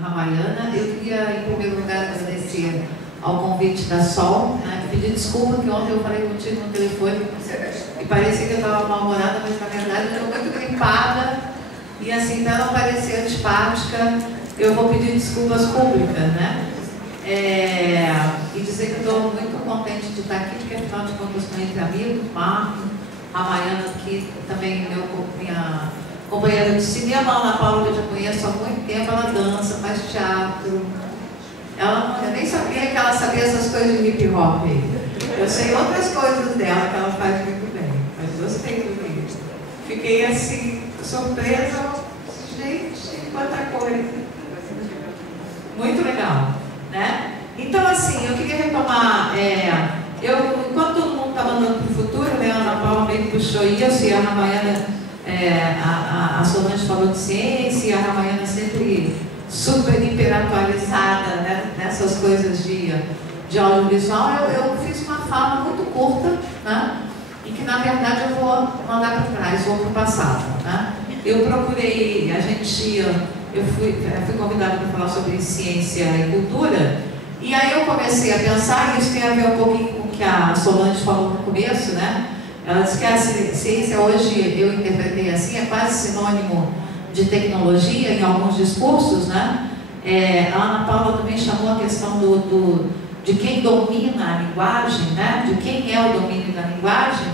Ramayana. Eu queria, em primeiro lugar, agradecer ao convite da Sol, né? Pedir desculpa que ontem eu falei contigo no telefone e parecia que eu estava mal-humorada, mas na verdade eu estou muito gripada e assim, para não parecer antipática, eu vou pedir desculpas públicas, né? E dizer que eu estou muito contente de estar aqui, porque afinal de contas estou entre amigos, Marco, Ramayana, que também minha companheira de cinema, Ana Paula, que eu já conheço há muito tempo, ela dança, faz teatro. Eu nem sabia que ela sabia essas coisas de hip hop. Eu sei outras coisas dela que ela faz muito bem, mas gostei do vídeo. Fiquei assim, surpresa. Gente, quanta coisa. Muito legal, né? Então, assim, eu queria retomar. Enquanto todo mundo está mandando para o futuro, né, a Ana Paula meio que puxou isso, e a Ramayana, a Solange falou de ciência, e a Ramayana sempre super hiperatualizada, né, nessas coisas de audiovisual. Eu fiz uma fala muito curta, né, e que na verdade eu vou mandar para trás, vou para o passado, né. Eu procurei, eu fui convidada para falar sobre ciência e cultura, e aí eu comecei a pensar, e isso tem a ver um pouquinho com o que a Solange falou no começo, né. Ela disse que a ciência hoje, eu interpretei assim, é quase sinônimo de tecnologia em alguns discursos, né? A Ana Paula também chamou a questão de quem domina a linguagem, né? De quem é o domínio da linguagem.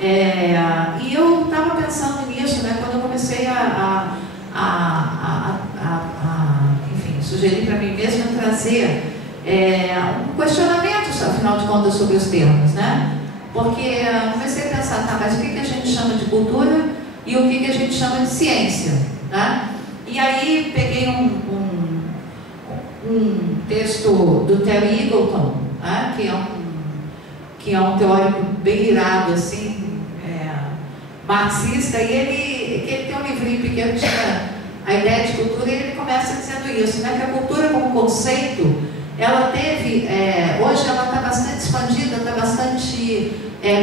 E eu estava pensando nisso, né? Quando eu comecei enfim, sugerir para mim mesma trazer um questionamento, afinal de contas, sobre os termos, né? Porque comecei a pensar, tá, mas o que a gente chama de cultura e o que a gente chama de ciência, né? E aí peguei um texto do Terry Eagleton, né? que é um teórico bem irado, assim, marxista, e ele tem um livrinho pequeno que chama A Ideia de Cultura, e ele começa dizendo isso, né? Que a cultura como conceito, ela teve, hoje ela está bastante expandida, está bastante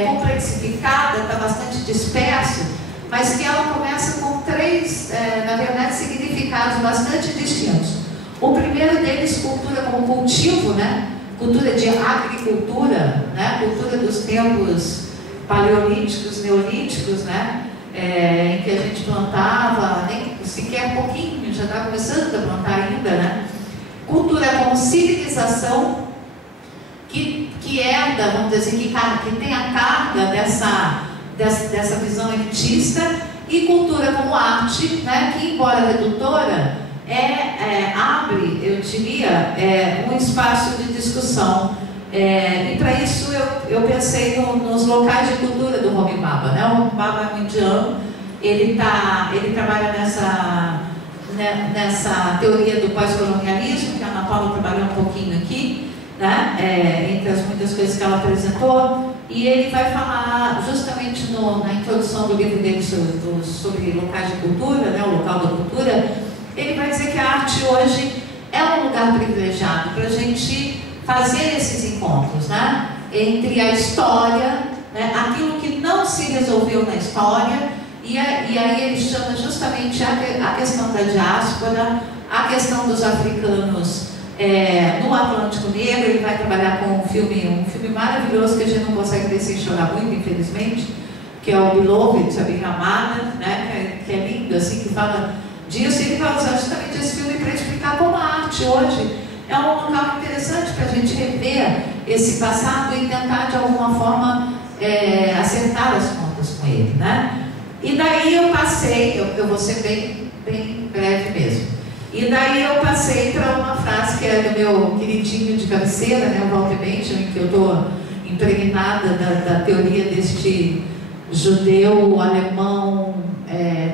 complexificada, está bastante dispersa, mas que ela começa com três, na verdade, significados bastante distintos. O primeiro deles, cultura como cultivo, né? Cultura de agricultura, né? Cultura dos tempos paleolíticos, neolíticos, né? Em que a gente plantava, nem sequer pouquinho, já estava começando a plantar ainda, né? Cultura como civilização, que herda, vamos dizer assim, que tem a carga dessa visão elitista, e cultura como arte, né, que, embora redutora, abre, eu diria, um espaço de discussão. E para isso eu pensei nos locais de cultura do Homi Bhabha, né? O Homi Bhabha é um indiano, ele trabalha nessa teoria do pós-colonialismo, que a Ana Paula trabalhou um pouquinho aqui, né? Entre as muitas coisas que ela apresentou, e ele vai falar justamente na introdução do livro dele sobre locais de cultura, né? O local da cultura. Ele vai dizer que a arte hoje é um lugar privilegiado para a gente fazer esses encontros, né? Entre a história, né? Aquilo que não se resolveu na história, e aí ele chama justamente a questão da diáspora, a questão dos africanos no Atlântico Negro. Ele vai trabalhar com um filme maravilhoso que a gente não consegue ver sem chorar muito, infelizmente, que é o Beloved, Sabir Ramada, né? Que é lindo, assim, que fala disso. E ele vai usar justamente esse filme para explicar como a arte hoje é um local interessante para a gente rever esse passado e tentar, de alguma forma, acertar as contas com ele, né? E daí eu passei, eu vou ser bem breve mesmo, e daí eu passei para uma frase que é do meu queridinho de cabeceira, né, o Walter Benjamin, que eu estou impregnada da teoria deste judeu alemão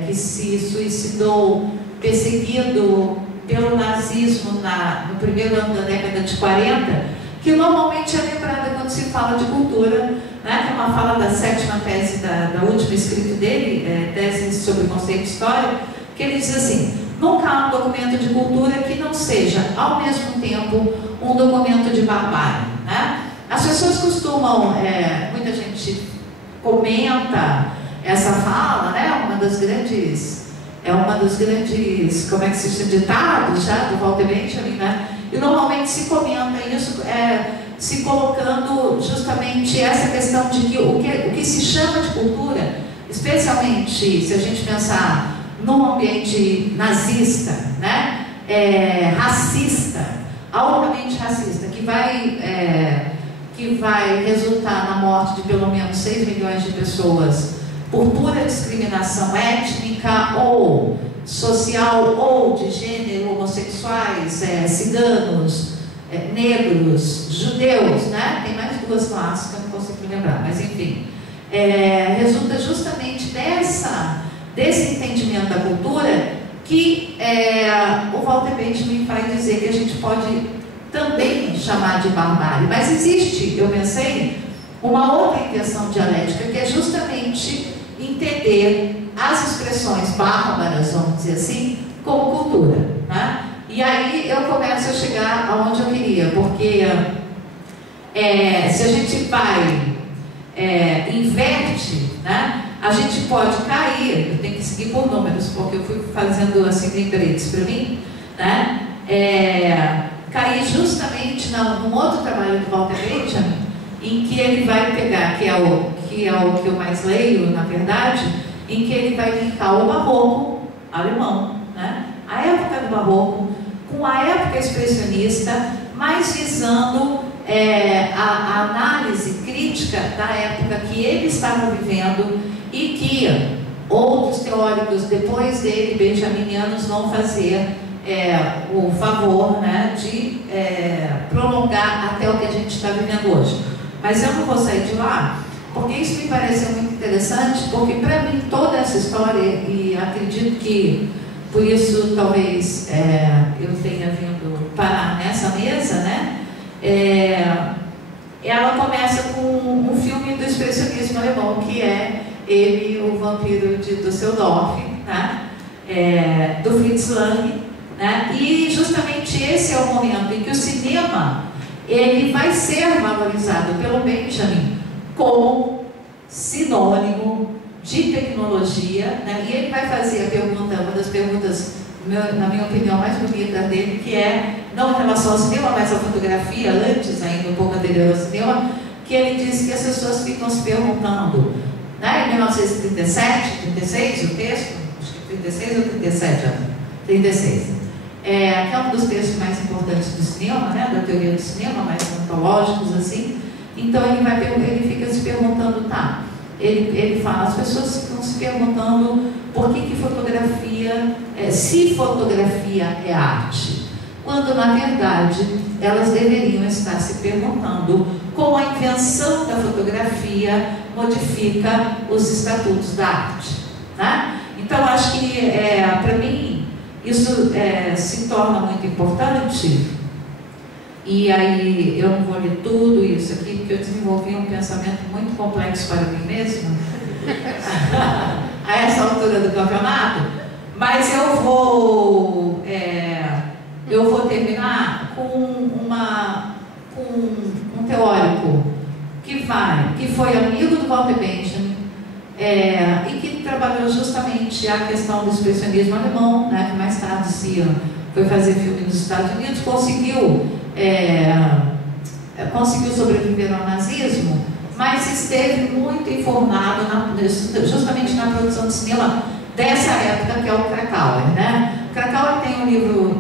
que se suicidou perseguido pelo nazismo no primeiro ano da década de 40, que normalmente é lembrada quando se fala de cultura, né, que é uma fala da 7ª tese da última escrito dele, tese sobre o conceito histórico, que ele diz assim: nunca há um documento de cultura que não seja, ao mesmo tempo, um documento de barbárie, né? As pessoas costumam, muita gente comenta essa fala, né? Uma das grandes é uma dos grandes, como é que se chama, ditados já do Walter Benjamin, né? E normalmente se comenta isso, se colocando justamente essa questão de que o que se chama de cultura, especialmente se a gente pensar num ambiente nazista, né? Racista, altamente racista, que vai resultar na morte de pelo menos 6 milhões de pessoas por pura discriminação étnica ou social ou de gênero, homossexuais, ciganos, negros, judeus, né? Tem mais 2 classes que eu não consigo lembrar, mas enfim, resulta justamente desse entendimento da cultura que o Walter Benjamin vai dizer que a gente pode também chamar de barbárie. Mas existe, eu pensei, uma outra intenção dialética, que é justamente entender as expressões bárbaras, vamos dizer assim, como cultura, né? E aí eu começo a chegar aonde eu queria, porque se a gente inverte, né? A gente pode cair, eu tenho que seguir por números, porque eu fui fazendo assim lembretes para mim, né? Cair justamente num outro trabalho do Walter Benjamin, em que ele vai pegar, que é o que eu mais leio, na verdade, em que ele vai linkar o barroco alemão, né? A época do barroco, com a época expressionista, mas visando a análise crítica da época que ele estava vivendo e que outros teóricos depois dele, benjaminianos, vão fazer o favor, né, de prolongar até o que a gente está vivendo hoje. Mas eu não vou sair de lá, porque isso me pareceu muito interessante, porque para mim toda essa história, e acredito que por isso talvez eu tenha vindo parar nessa mesa, né? Ela começa com um filme do expressionismo alemão, que é ele, o Vampiro de Düsseldorf, né? Do Fritz Lang, né? E justamente esse é o momento em que o cinema ele vai ser valorizado pelo Benjamin como sinônimo de tecnologia, né? E ele vai fazer a pergunta, uma das perguntas, na minha opinião, mais bonita dele, que não em relação ao cinema, mas à fotografia, antes ainda, um pouco anterior ao cinema, que ele diz que as pessoas ficam se perguntando, né? Em 1937, 36, o texto, acho que 36 ou 37, 36. Que é um dos textos mais importantes do cinema, né? Da teoria do cinema, mais ontológicos, assim. Então ele fica se perguntando, tá? Ele fala, as pessoas ficam se perguntando por que fotografia, se fotografia é arte, quando na verdade elas deveriam estar se perguntando como a invenção da fotografia modifica os estatutos da arte, né? Então acho que para mim isso se torna muito importante. E aí, eu não vou ler tudo isso aqui, porque eu desenvolvi um pensamento muito complexo para mim mesma, a essa altura do campeonato, mas eu vou terminar com um teórico que foi amigo do Walter Benjamin, e que trabalhou justamente a questão do expressionismo alemão, né, que mais tarde foi fazer filme nos Estados Unidos, conseguiu sobreviver ao nazismo, mas esteve muito informado justamente na produção de cinema dessa época, que é o Krakauer, né? Krakauer tem um livro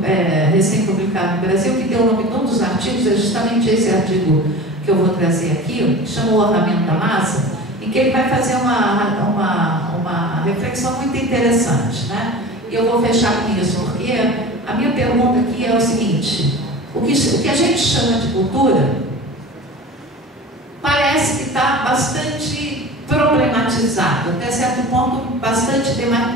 recém-publicado no Brasil, que tem o nome de um dos artigos, é justamente esse artigo que eu vou trazer aqui, que chama O Ornamento da Massa, em que ele vai fazer uma reflexão muito interessante, né? E eu vou fechar com isso, porque a minha pergunta aqui é o seguinte: o que a gente chama de cultura parece que está bastante problematizado, até certo ponto bastante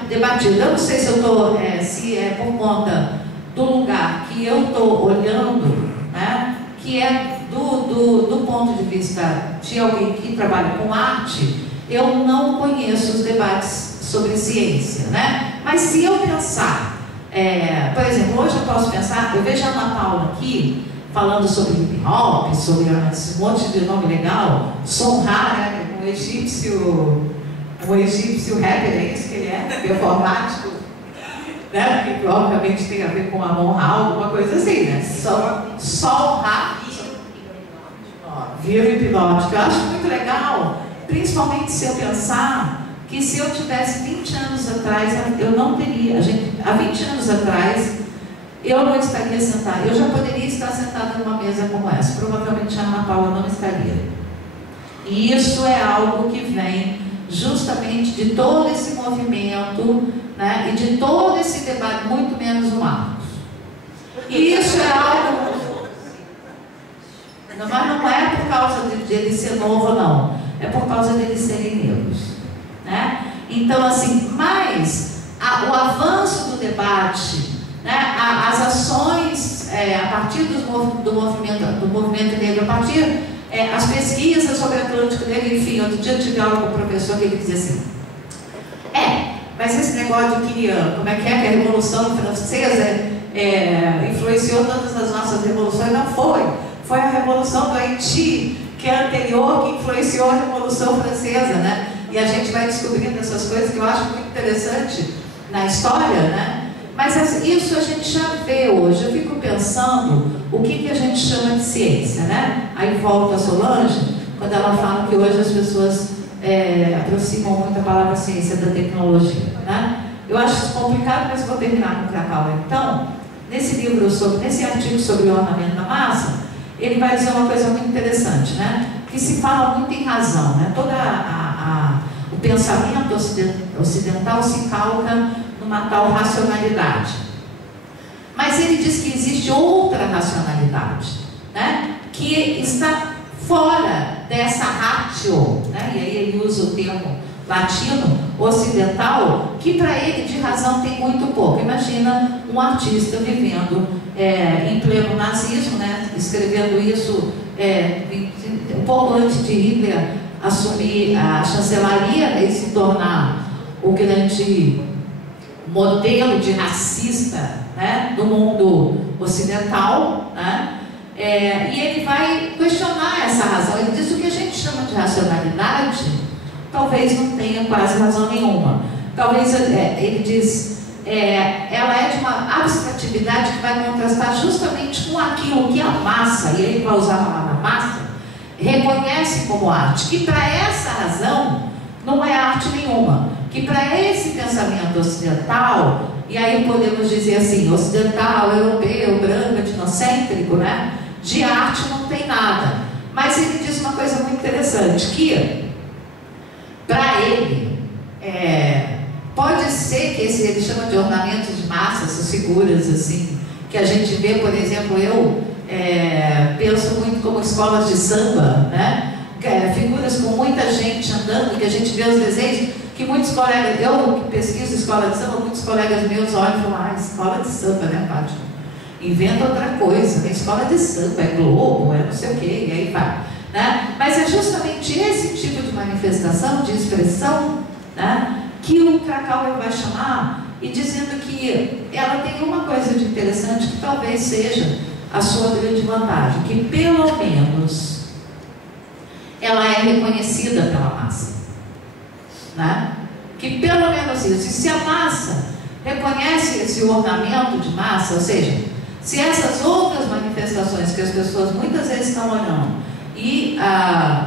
debatido. Eu não sei se é por conta do lugar que eu estou olhando, né, que é do ponto de vista de alguém que trabalha com arte. Eu não conheço os debates sobre ciência, né? Mas se eu pensar, por exemplo, hoje eu posso pensar, eu vejo a Ana Paula aqui falando sobre hip hop, sobre esse monte de nome legal, Som Ra, né? Um egípcio rapper, é isso que ele é, performático, né? Porque obviamente tem a ver com Amon Ra, alguma coisa assim, né? Sol Ra, vírus hipnótico. Eu acho muito legal, principalmente se eu pensar que se eu tivesse 20 anos atrás, eu não teria, há 20 anos atrás, eu não estaria sentada, eu já poderia estar sentada numa mesa como essa, provavelmente a Ana Paula não estaria. E isso é algo que vem justamente de todo esse movimento, né, e de todo esse debate, muito menos o Marcos. E isso é algo... Mas não é por causa de ele ser novo, não. É por causa deles serem negros, né? Então, assim, mas o avanço do debate, né, as ações a partir do movimento negro, a partir as pesquisas sobre o Atlântico Negro, enfim, outro dia eu tive aula com o professor que ele dizia assim, mas esse negócio de que, como é que a Revolução Francesa influenciou todas as nossas revoluções, não foi a Revolução do Haiti, que é anterior, que influenciou a Revolução Francesa, né? E a gente vai descobrindo essas coisas que eu acho muito interessante na história, né? Mas isso a gente já vê hoje. Eu fico pensando o que a gente chama de ciência, né? Aí volta a Solange, quando ela fala que hoje as pessoas aproximam muito a palavra ciência da tecnologia, né? Eu acho isso complicado, mas vou terminar com o Krakauer. Então, nesse artigo sobre o ornamento da massa, ele vai dizer uma coisa muito interessante, né? Que se fala muito em razão, né? Todo o pensamento ocidental se calca numa tal racionalidade. Mas ele diz que existe outra racionalidade, né? Que está fora dessa ratio, né? E aí ele usa o termo latino, ocidental, que para ele de razão tem muito pouco. Imagina um artista vivendo em pleno nazismo, né? Escrevendo isso um pouco antes de Hitler assumir a chancelaria e se tornar o grande modelo de racista, né, do mundo ocidental, né? E ele vai questionar essa razão. Ele diz o que a gente chama de racionalidade talvez não tenha quase razão nenhuma. Talvez, ele diz, ela é de uma abstratividade que vai contrastar justamente com aquilo que a massa, e ele vai usar a palavra massa, reconhece como arte, que para essa razão não é arte nenhuma, que para esse pensamento ocidental, e aí podemos dizer assim, ocidental, europeu, branco, etnocêntrico, né? De arte não tem nada. Mas ele diz uma coisa muito interessante, que para ele, pode ser que ele chama de ornamentos de massa, essas figuras assim, que a gente vê, por exemplo, eu penso muito como escolas de samba, né? Figuras com muita gente andando, que a gente vê os desenhos, que muitos colegas, eu que pesquiso escola de samba, muitos colegas meus olham e falam, escola de samba, né, Fátima? Inventa outra coisa, tem escola de samba, é Globo, não sei o quê, e aí vai. Né? Mas é justamente esse tipo de manifestação, de expressão, né, que o Krakauer vai chamar, e dizendo que ela tem uma coisa de interessante que talvez seja a sua grande vantagem, que pelo menos ela é reconhecida pela massa, né? Que pelo menos isso. E se a massa reconhece esse ornamento de massa, ou seja, se essas outras manifestações que as pessoas muitas vezes estão olhando e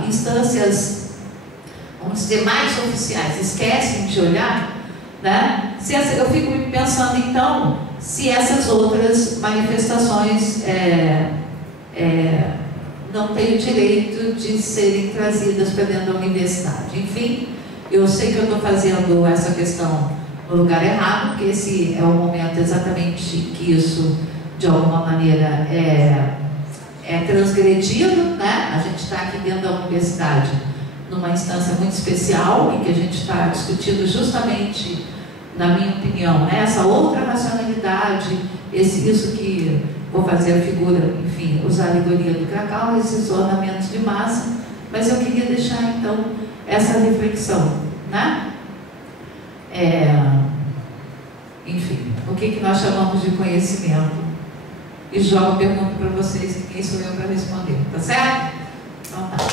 instâncias, vamos dizer, mais oficiais esquecem de olhar, né? Eu fico pensando então se essas outras manifestações não têm o direito de serem trazidas para dentro da universidade. Enfim, eu sei que eu estou fazendo essa questão no lugar errado, porque esse é o momento exatamente que isso, de alguma maneira, é transgredido, né? A gente está aqui dentro da universidade numa instância muito especial, em que a gente está discutindo justamente, na minha opinião, né, essa outra racionalidade, isso que vou fazer a figura, enfim, usar a alegoria do Krakauer, esses ornamentos de massa, mas eu queria deixar então essa reflexão, né? Enfim, o que nós chamamos de conhecimento? E jogo a pergunta para vocês, quem sou eu para responder, tá certo? Então tá.